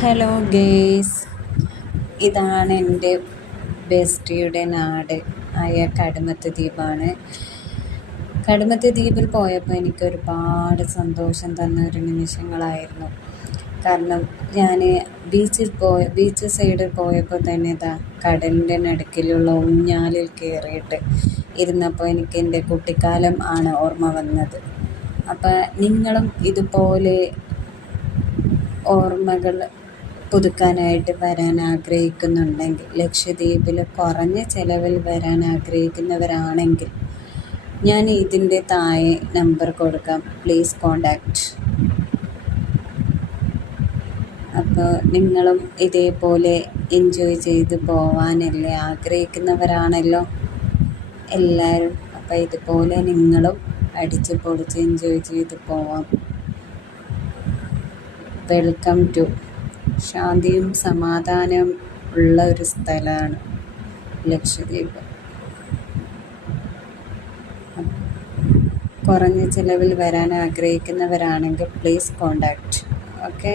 Hello guys, ഇതാണ് എൻ്റെ ബെസ്റ്റിയുടെ നാട് ആയ കടമത്ത് ദ്വീപാണ്. കടമത്ത് ദ്വീപിൽ പോയപ്പോൾ എനിക്ക് ഒരുപാട് സന്തോഷം തന്ന ഒരു നിമിഷങ്ങളായിരുന്നു. കാരണം ഞാൻ ബീച്ച് സൈഡിൽ പോയപ്പോൾ തന്നെ കടലിൻ്റെ നടുക്കിലുള്ള ഊഞ്ഞാലിൽ കയറിയിട്ട് ഇരുന്നപ്പോൾ എനിക്ക് എൻ്റെ കുട്ടിക്കാലം ആണ് ഓർമ്മ വന്നത്. അപ്പോൾ നിങ്ങളും ഇതുപോലെ ഓർമ്മകൾ പുതുക്കാനായിട്ട് വരാൻ ആഗ്രഹിക്കുന്നുണ്ടെങ്കിൽ, ലക്ഷദ്വീപിൽ കുറഞ്ഞ ചിലവിൽ വരാൻ ആഗ്രഹിക്കുന്നവരാണെങ്കിൽ ഞാൻ ഇതിൻ്റെ താഴെ നമ്പർ കൊടുക്കാം, പ്ലീസ് കോണ്ടാക്റ്റ്. അപ്പോൾ നിങ്ങളും ഇതേപോലെ എൻജോയ് ചെയ്ത് പോവാനല്ലേ ആഗ്രഹിക്കുന്നവരാണല്ലോ എല്ലാവരും. അപ്പോൾ ഇതുപോലെ നിങ്ങളും അടിച്ച് പൊളിച്ച് എൻജോയ് ചെയ്ത് പോവാം. വെൽക്കം ടു ശാന്തിയും സമാധാനവും ഉള്ള ഒരു സ്ഥലമാണ് ലക്ഷദ്വീപ്. കുറഞ്ഞ ചിലവിൽ വരാൻ ആഗ്രഹിക്കുന്നവരാണെങ്കിൽ പ്ലീസ് കോണ്ടാക്റ്റ്. ഓക്കെ.